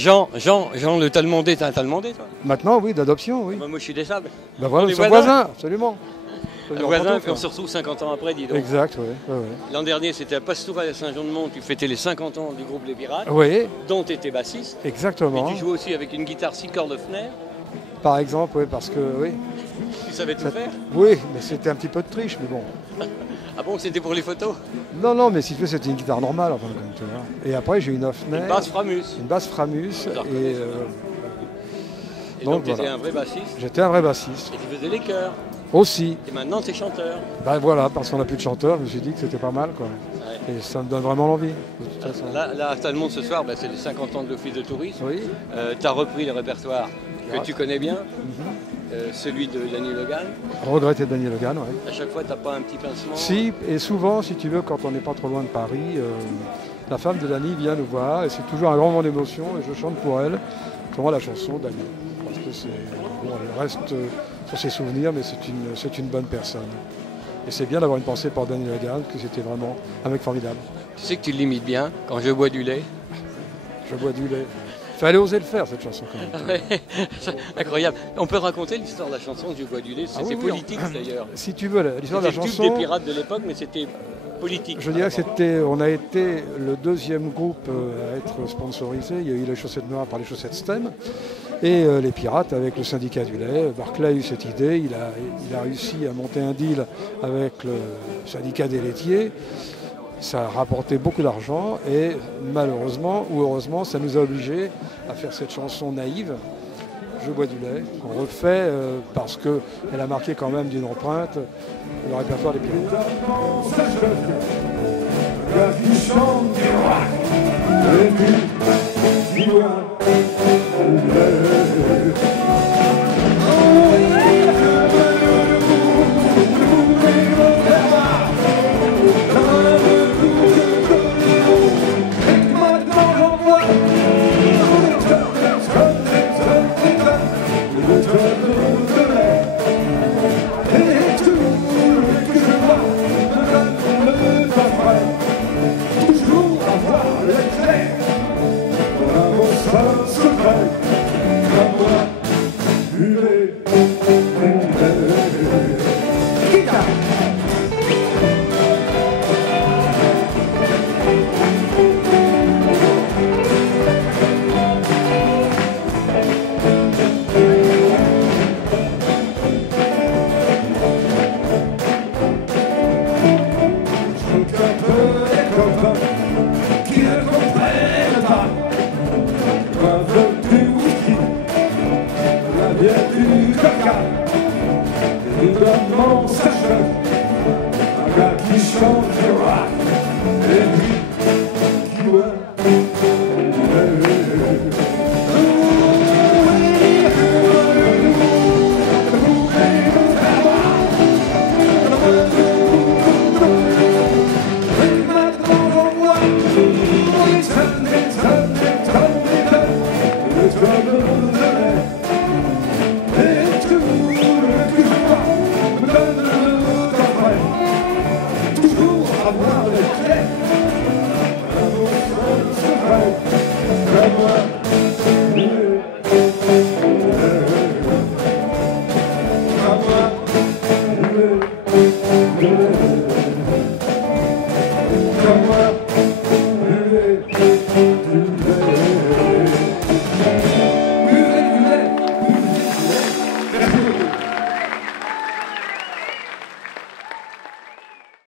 Jean le Talmondais, t'as un Talmondais toi? Maintenant, oui, d'adoption, oui. Bah, moi je suis des Sables. Ben voilà, On est son voisin, absolument. Voisin, puis on se retrouve 50 ans après, dis donc. Exact, oui. L'an dernier, c'était à Pastourelle à Saint-Jean-de-Mont, tu fêtais les 50 ans du groupe Les Pirates, Oui, dont tu étais bassiste. exactement. Et tu jouais aussi avec une guitare 6 cordes Fner. Par exemple, oui, parce que, oui. Tu savais tout faire. Oui, mais c'était un petit peu de triche, mais bon. Ah bon, c'était pour les photos? Non, mais si tu veux, c'était une guitare normale, enfin, comme tu vois. Et après, j'ai une Hofner. Une basse Framus. Une basse Framus. Et donc tu étais voilà. un vrai bassiste. J'étais un vrai bassiste. Et tu faisais les chœurs. Aussi. Et maintenant tu es chanteur. Ben voilà, parce qu'on n'a plus de chanteur, je me suis dit que c'était pas mal, quoi. Ouais. Et ça me donne vraiment l'envie. De toute façon. Là, à Talmont ce soir, c'est les 50 ans de l'Office de tourisme. Oui. Tu as repris le répertoire que tu connais bien, Mhm. celui de Danny Logan. Regretter Daniel Logan, oui. À chaque fois, tu n'as pas un petit pincement? Si, et souvent, si tu veux, quand on n'est pas trop loin de Paris, la femme de Dany vient nous voir, et c'est toujours un grand moment d'émotion, et je chante pour elle, comment la chanson Dany. Parce que c'est, bon, elle reste sur ses souvenirs, mais c'est une bonne personne. Et c'est bien d'avoir une pensée pour Dany Logan, que c'était vraiment un mec formidable. Tu sais que tu l'imites bien, quand je bois du lait. Je bois du lait. Fallait oser le faire, cette chanson, quand même. Ouais, c'est incroyable. On peut raconter l'histoire de la chanson Je bois du lait, c'était oui, politique d'ailleurs. Si tu veux, l'histoire de la C'était le tube chanson... des pirates de l'époque, mais c'était politique. Je dirais que on a été le deuxième groupe à être sponsorisé. Il y a eu les chaussettes noires par les chaussettes STEM et les pirates avec le syndicat du lait. Barclay a eu cette idée, il a réussi à monter un deal avec le syndicat des laitiers. Ça a rapporté beaucoup d'argent et malheureusement ou heureusement, ça nous a obligés à faire cette chanson naïve, Je bois du lait, qu'on refait parce qu'elle a marqué quand même d'une empreinte le répertoire des pirates. Come on.